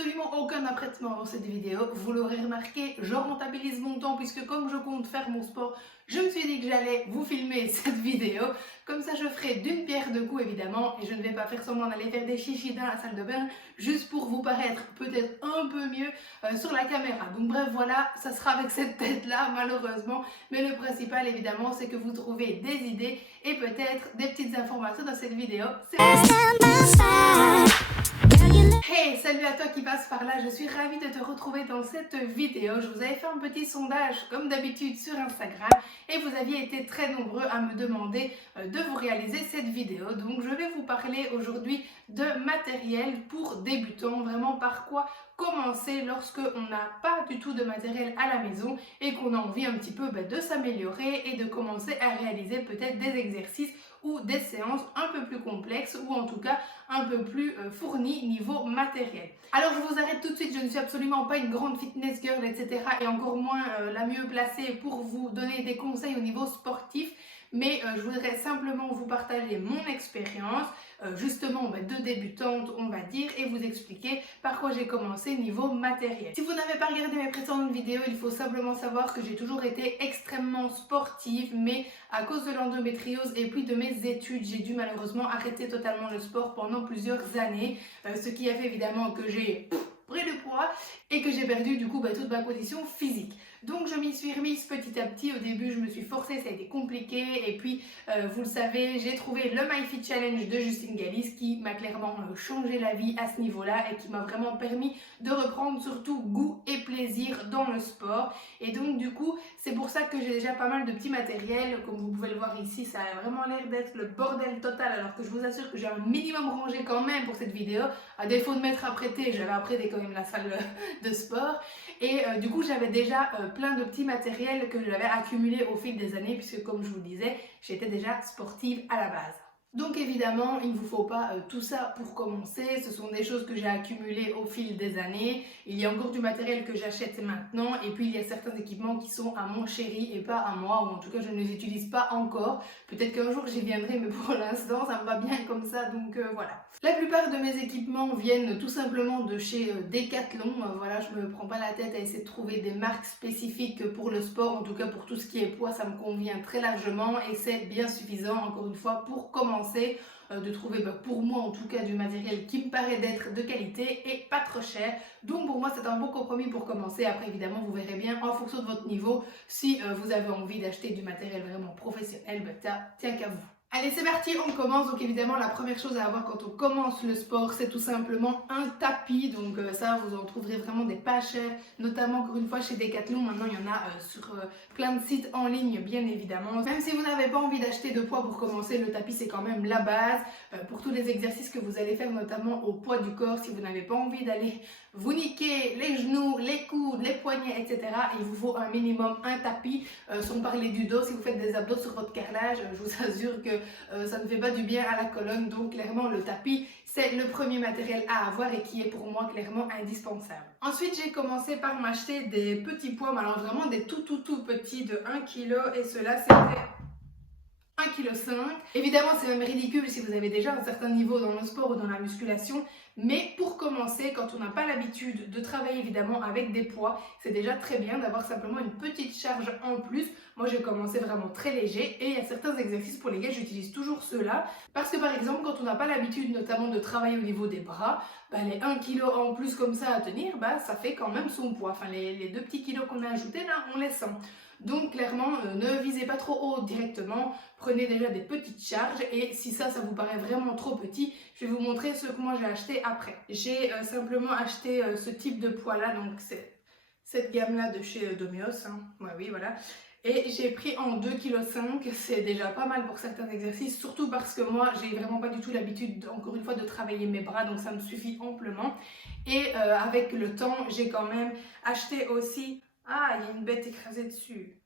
absolument aucun apprêtement dans cette vidéo, vous l'aurez remarqué, je rentabilise mon temps puisque comme je compte faire mon sport, je me suis dit que j'allais vous filmer cette vidéo. Comme ça je ferai d'une pierre deux coups évidemment et je ne vais pas faire semblant d'aller faire des chichis dans la salle de bain juste pour vous paraître peut-être un peu mieux sur la caméra. Donc bref voilà, ça sera avec cette tête là malheureusement, mais le principal évidemment c'est que vous trouvez des idées et peut-être des petites informations dans cette vidéo. Hey, salut à toi qui passe par là, je suis ravie de te retrouver dans cette vidéo. Je vous avais fait un petit sondage comme d'habitude sur Instagram et vous aviez été très nombreux à me demander de vous réaliser cette vidéo. Donc je vais vous parler aujourd'hui de matériel pour débutants, vraiment par quoi commencer lorsque on n'a pas du tout de matériel à la maison et qu'on a envie un petit peu de s'améliorer et de commencer à réaliser peut-être des exercices ou des séances un peu plus complexes ou en tout cas un peu plus fournies niveau matériel. Alors je vous arrête tout de suite, je ne suis absolument pas une grande fitness girl etc. et encore moins la mieux placée pour vous donner des conseils au niveau sportif. Mais je voudrais simplement vous partager mon expérience, justement de débutante on va dire, et vous expliquer par quoi j'ai commencé niveau matériel. Si vous n'avez pas regardé mes précédentes vidéos, il faut simplement savoir que j'ai toujours été extrêmement sportive, mais à cause de l'endométriose et puis de mes études, j'ai dû malheureusement arrêter totalement le sport pendant plusieurs années, ce qui a fait évidemment que j'ai pris du poids et que j'ai perdu du coup toute ma condition physique. Donc je m'y suis remise petit à petit. Au début je me suis forcée, ça a été compliqué et puis vous le savez, j'ai trouvé le MyFit Challenge de Justine Galis qui m'a clairement changé la vie à ce niveau-là et qui m'a vraiment permis de reprendre surtout goût et plaisir dans le sport. Et donc du coup c'est pour ça que j'ai déjà pas mal de petits matériels. Comme vous pouvez le voir ici, ça a vraiment l'air d'être le bordel total, alors que je vous assure que j'ai un minimum rangé quand même pour cette vidéo. À défaut de m'être apprêtée, j'avais apprêté quand même la salle de sport. Et du coup j'avais déjà plein de petits matériels que j'avais accumulés au fil des années puisque comme je vous le disais, j'étais déjà sportive à la base. Donc évidemment, il ne vous faut pas tout ça pour commencer, ce sont des choses que j'ai accumulées au fil des années. Il y a encore du matériel que j'achète maintenant et puis il y a certains équipements qui sont à mon chéri et pas à moi, ou en tout cas je ne les utilise pas encore. Peut-être qu'un jour j'y viendrai, mais pour l'instant ça me va bien comme ça, donc voilà. La plupart de mes équipements viennent tout simplement de chez Decathlon. Voilà, je me prends pas la tête à essayer de trouver des marques spécifiques pour le sport, en tout cas pour tout ce qui est poids, ça me convient très largement et c'est bien suffisant encore une fois pour commencer. De trouver pour moi en tout cas du matériel qui me paraît d'être de qualité et pas trop cher. Donc pour moi c'est un bon compromis pour commencer. Après évidemment vous verrez bien en fonction de votre niveau si vous avez envie d'acheter du matériel vraiment professionnel, tiens qu'à vous. Allez c'est parti, on commence. Donc évidemment la première chose à avoir quand on commence le sport c'est tout simplement un tapis. Donc ça vous en trouverez vraiment des pas chers, notamment encore une fois chez Decathlon. Maintenant il y en a sur plein de sites en ligne bien évidemment. Même si vous n'avez pas envie d'acheter de poids pour commencer, le tapis c'est quand même la base pour tous les exercices que vous allez faire, notamment au poids du corps. Si vous n'avez pas envie d'aller vous niquer les genoux, les coudes, les poignets etc. il vous faut un minimum un tapis. Sans parler du dos, si vous faites des abdos sur votre carrelage, je vous assure que ça ne fait pas du bien à la colonne. Donc clairement le tapis c'est le premier matériel à avoir et qui est pour moi clairement indispensable. Ensuite j'ai commencé par m'acheter des petits poids, mais alors vraiment des tout petits de 1 kg, et cela c'était 1,5 kg. Évidemment c'est même ridicule si vous avez déjà un certain niveau dans le sport ou dans la musculation, mais pour commencer, quand on n'a pas l'habitude de travailler évidemment avec des poids, c'est déjà très bien d'avoir simplement une petite charge en plus. Moi j'ai commencé vraiment très léger et il y a certains exercices pour lesquels j'utilise toujours ceux-là, parce que par exemple quand on n'a pas l'habitude notamment de travailler au niveau des bras, les 1 kg en plus comme ça à tenir, ça fait quand même son poids. Enfin les 2 petits kilos qu'on a ajoutés là, on les sent. Donc clairement, ne visez pas trop haut directement, prenez déjà des petites charges et si ça vous paraît vraiment trop petit, je vais vous montrer ce que moi j'ai acheté après. J'ai simplement acheté ce type de poids là, donc c'est cette gamme là de chez Domios, ouais, oui voilà. Et j'ai pris en 2,5 kg, c'est déjà pas mal pour certains exercices, surtout parce que moi j'ai vraiment pas du tout l'habitude encore une fois de travailler mes bras, donc ça me suffit amplement. Et avec le temps, j'ai quand même acheté aussi... Ah, il y a une bête écrasée dessus.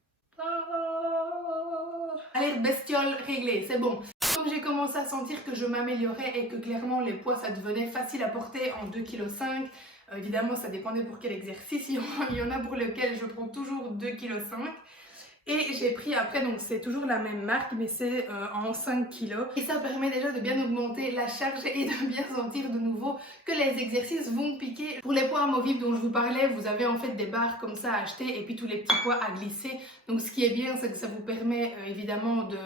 Allez, bestiole réglée, c'est bon. Comme j'ai commencé à sentir que je m'améliorais et que clairement les poids ça devenait facile à porter en 2,5 kg, évidemment ça dépendait pour quel exercice, il y en a pour lequel je prends toujours 2,5 kg. Et j'ai pris après, donc c'est toujours la même marque, mais c'est en 5 kilos. Et ça permet déjà de bien augmenter la charge et de bien sentir de nouveau que les exercices vont piquer. Pour les poids amovibles dont je vous parlais, vous avez en fait des barres comme ça à acheter et puis tous les petits poids à glisser. Donc ce qui est bien, c'est que ça vous permet évidemment de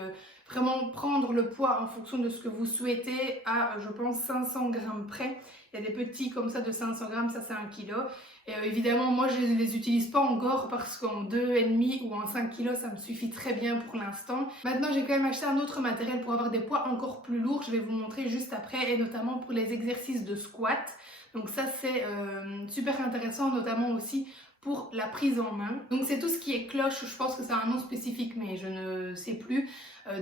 vraiment prendre le poids en fonction de ce que vous souhaitez à, je pense, 500 grammes près. Il y a des petits comme ça de 500 grammes, ça c'est 1 kilo. Et évidemment, moi je ne les utilise pas encore parce qu'en 2,5 ou en 5 kilos, ça me suffit très bien pour l'instant. Maintenant, j'ai quand même acheté un autre matériel pour avoir des poids encore plus lourds. Je vais vous montrer juste après, et notamment pour les exercices de squat. Donc ça, c'est super intéressant, notamment aussi pour la prise en main. Donc c'est tout ce qui est cloche, je pense que c'est un nom spécifique mais je ne sais plus.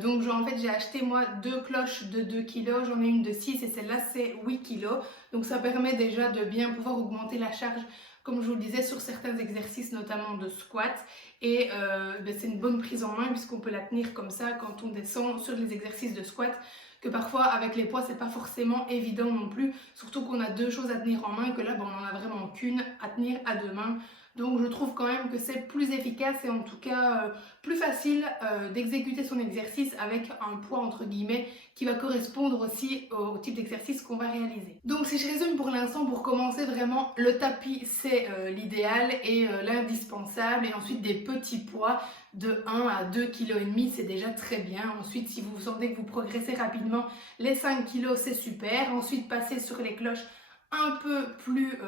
Donc en fait j'ai acheté moi 2 cloches de 2 kg, j'en ai une de 6 et celle-là c'est 8 kg. Donc ça permet déjà de bien pouvoir augmenter la charge, comme je vous le disais, sur certains exercices, notamment de squat. Et c'est une bonne prise en main puisqu'on peut la tenir comme ça quand on descend sur les exercices de squat, que parfois avec les poids c'est pas forcément évident non plus, surtout qu'on a 2 choses à tenir en main, que là on en a vraiment qu'une à tenir à 2 mains. Donc je trouve quand même que c'est plus efficace et en tout cas plus facile d'exécuter son exercice avec un poids entre guillemets qui va correspondre aussi au type d'exercice qu'on va réaliser. Donc si je résume pour l'instant, pour commencer vraiment, le tapis c'est l'idéal et l'indispensable, et ensuite des petits poids de 1 à 2,5 kg, c'est déjà très bien. Ensuite, si vous sentez que vous progressez rapidement, les 5 kg c'est super. Ensuite, passer sur les cloches un peu plus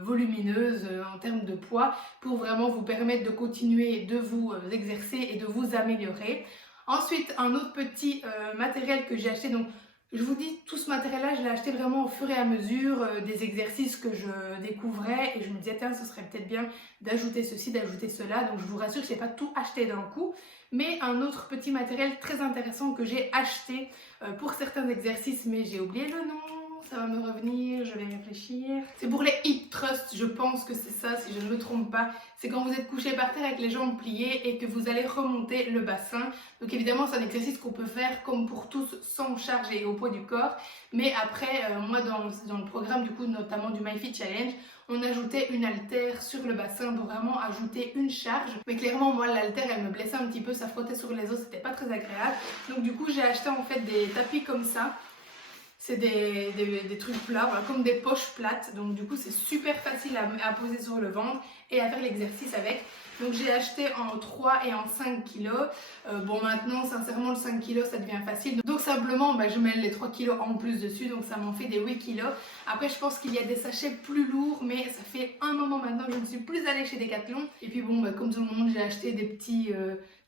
volumineuse en termes de poids pour vraiment vous permettre de continuer de vous exercer et de vous améliorer. Ensuite, un autre petit matériel que j'ai acheté, donc je vous dis, tout ce matériel-là, je l'ai acheté vraiment au fur et à mesure des exercices que je découvrais, et je me disais, tiens, ce serait peut-être bien d'ajouter ceci, d'ajouter cela. Donc je vous rassure, je n'ai pas tout acheté d'un coup, mais un autre petit matériel très intéressant que j'ai acheté pour certains exercices, mais j'ai oublié le nom. Ça va me revenir, je vais réfléchir. C'est pour les hip thrusts, je pense que c'est ça, si je ne me trompe pas. C'est quand vous êtes couché par terre avec les jambes pliées et que vous allez remonter le bassin. Donc évidemment, c'est un exercice qu'on peut faire comme pour tous, sans charge et au poids du corps. Mais après, moi dans le programme du coup, notamment du MyFit Challenge, on ajoutait une haltère sur le bassin pour vraiment ajouter une charge. Mais clairement, moi, l'haltère, elle me blessait un petit peu, ça frottait sur les os, c'était pas très agréable. Donc du coup, j'ai acheté en fait des tapis comme ça. C'est des trucs plats, voilà, comme des poches plates. Donc du coup, c'est super facile à poser sur le ventre et à faire l'exercice avec. Donc j'ai acheté en 3 et en 5 kilos. Bon, maintenant, sincèrement, le 5 kilos, ça devient facile. Donc simplement, je mets les 3 kilos en plus dessus. Donc ça m'en fait des 8 kilos. Après, je pense qu'il y a des sachets plus lourds. Mais ça fait un moment maintenant que je ne suis plus allée chez Decathlon. Et puis bon, comme tout le monde, j'ai acheté des petits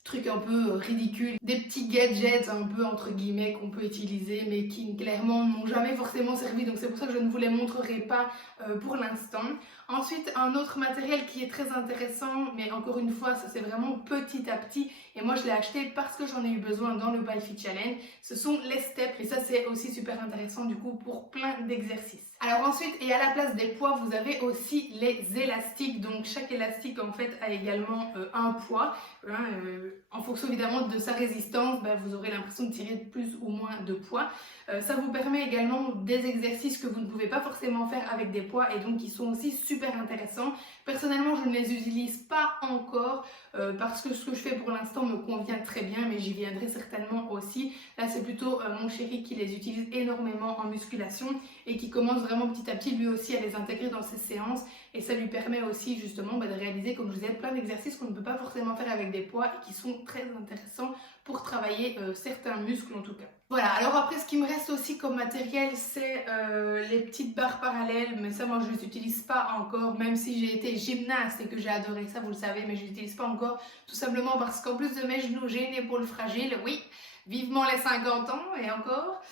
trucs un peu ridicules, des petits gadgets un peu entre guillemets qu'on peut utiliser mais qui clairement m'ont jamais forcément servi, donc c'est pour ça que je ne vous les montrerai pas pour l'instant. Ensuite, un autre matériel qui est très intéressant, mais encore une fois ça c'est vraiment petit à petit, et moi je l'ai acheté parce que j'en ai eu besoin dans le MyFit Challenge, ce sont les steps, et ça c'est aussi super intéressant du coup pour plein d'exercices. Alors ensuite, et à la place des poids, vous avez aussi les élastiques. Donc chaque élastique en fait a également un poids. En fonction évidemment de sa résistance, vous aurez l'impression de tirer plus ou moins de poids. Ça vous permet également des exercices que vous ne pouvez pas forcément faire avec des poids et donc qui sont aussi super intéressants. Personnellement, je ne les utilise pas encore parce que ce que je fais pour l'instant me convient très bien, mais j'y viendrai certainement aussi. Là, c'est plutôt mon chéri qui les utilise énormément en musculation et qui commence vraiment petit à petit lui aussi à les intégrer dans ses séances, et ça lui permet aussi justement de réaliser, comme je vous disais, plein d'exercices qu'on ne peut pas forcément faire avec des poids et qui sont très intéressants pour travailler certains muscles en tout cas. Voilà, alors après ce qui me reste aussi comme matériel, c'est les petites barres parallèles, mais ça moi je ne les utilise pas encore, même si j'ai été gymnaste et que j'ai adoré ça, vous le savez, mais je ne les utilise pas encore, tout simplement parce qu'en plus de mes genoux, j'ai une épaule fragile, oui, vivement les 50 ans et encore.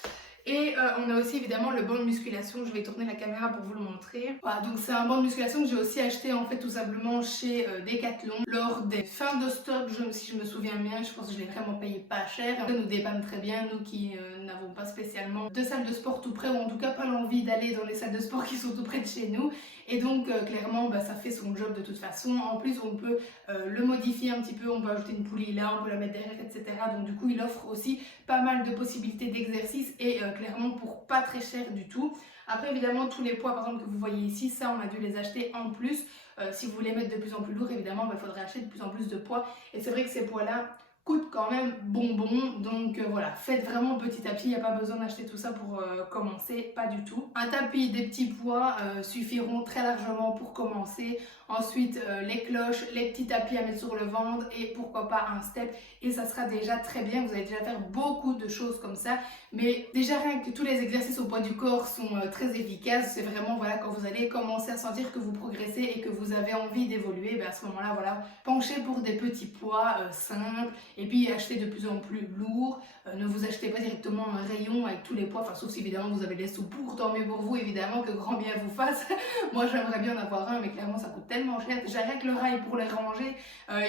Et on a aussi évidemment le banc de musculation, je vais tourner la caméra pour vous le montrer. Voilà, donc c'est un banc de musculation que j'ai aussi acheté en fait tout simplement chez Decathlon lors des fins de stock, si je me souviens bien, je pense que je l'ai vraiment payé pas cher. Ça nous dépanne très bien, nous qui n'avons pas spécialement de salle de sport tout près, ou en tout cas pas l'envie d'aller dans les salles de sport qui sont tout près de chez nous. Et donc clairement ça fait son job de toute façon. En plus on peut le modifier un petit peu, on peut ajouter une poulie là, on peut la mettre derrière, etc. Donc du coup il offre aussi pas mal de possibilités d'exercice et clairement pour pas très cher du tout. Après évidemment tous les poids par exemple que vous voyez ici, ça on a dû les acheter en plus. Si vous voulez mettre de plus en plus lourd, évidemment il faudrait acheter de plus en plus de poids. Et c'est vrai que ces poids là coûtent quand même bonbon, donc voilà, faites vraiment petit à petit, il n'y a pas besoin d'acheter tout ça pour commencer, pas du tout. Un tapis, des petits poids suffiront très largement pour commencer. Ensuite les cloches, les petits tapis à mettre sur le ventre et pourquoi pas un step, et ça sera déjà très bien. Vous allez déjà faire beaucoup de choses comme ça, mais déjà rien que tous les exercices au poids du corps sont très efficaces. C'est vraiment voilà, quand vous allez commencer à sentir que vous progressez et que vous avez envie d'évoluer, ben à ce moment là voilà, penchez pour des petits poids simples. Et puis achetez de plus en plus lourd. Ne vous achetez pas directement un rayon avec tous les poids, enfin sauf si évidemment vous avez les sous pour, tant mieux pour vous évidemment, que grand bien vous fasse. Moi j'aimerais bien en avoir un, mais clairement ça coûte tellement cher. Déjà rien que le rail pour les ranger,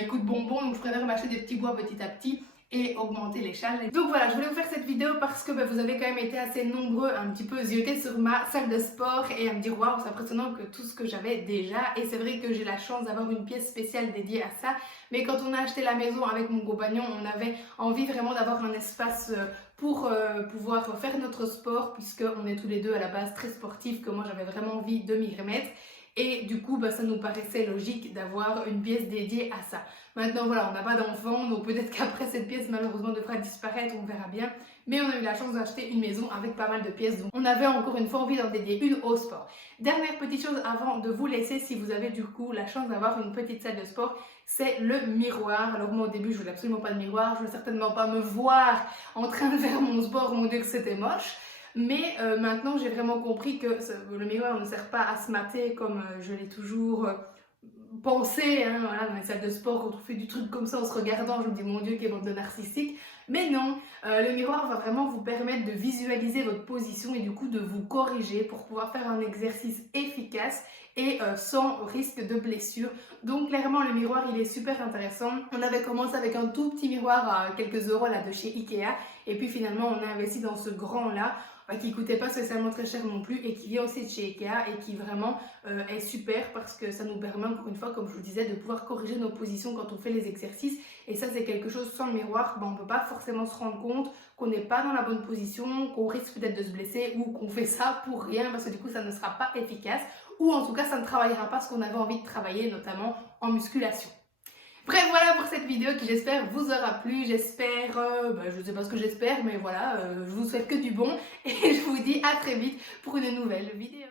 il coûte bonbon, donc je préfère m'acheter des petits bois petit à petit et augmenter les charges. Donc voilà, je voulais vous faire cette vidéo parce que vous avez quand même été assez nombreux un petit peu zioter sur ma salle de sport et à me dire waouh, c'est impressionnant que tout ce que j'avais déjà. Et c'est vrai que j'ai la chance d'avoir une pièce spéciale dédiée à ça, mais quand on a acheté la maison avec mon compagnon, on avait envie vraiment d'avoir un espace pour pouvoir faire notre sport, puisqu'on est tous les deux à la base très sportifs, que moi j'avais vraiment envie de m'y remettre. Et du coup, ça nous paraissait logique d'avoir une pièce dédiée à ça. Maintenant, voilà, on n'a pas d'enfant, donc peut-être qu'après cette pièce, malheureusement, devra disparaître, on verra bien. Mais on a eu la chance d'acheter une maison avec pas mal de pièces, donc on avait encore une fois envie d'en dédier une au sport. Dernière petite chose avant de vous laisser, si vous avez du coup la chance d'avoir une petite salle de sport, c'est le miroir. Alors moi au début, je voulais absolument pas de miroir, je voulais certainement pas me voir en train de faire mon sport, mon Dieu que c'était moche. Mais maintenant j'ai vraiment compris que le miroir ne sert pas à se mater comme je l'ai toujours pensé, hein, voilà, dans les salles de sport, quand on fait du truc comme ça en se regardant, je me dis mon Dieu quelle bande de narcissique. Mais non, le miroir va vraiment vous permettre de visualiser votre position et du coup de vous corriger pour pouvoir faire un exercice efficace et sans risque de blessure. Donc clairement le miroir il est super intéressant. On avait commencé avec un tout petit miroir à quelques euros là de chez Ikea, et puis finalement on a investi dans ce grand là qui coûtait pas spécialement très cher non plus et qui vient aussi de chez Ikea et qui vraiment est super parce que ça nous permet encore une fois, comme je vous disais, de pouvoir corriger nos positions quand on fait les exercices. Et ça c'est quelque chose, sans le miroir, on ne peut pas forcément se rendre compte qu'on n'est pas dans la bonne position, qu'on risque peut-être de se blesser ou qu'on fait ça pour rien parce que du coup ça ne sera pas efficace, ou en tout cas ça ne travaillera pas ce qu'on avait envie de travailler, notamment en musculation. Bref, voilà pour cette vidéo qui j'espère vous aura plu. J'espère, je ne sais pas ce que j'espère, mais voilà, je vous souhaite que du bon et je vous dis à très vite pour une nouvelle vidéo.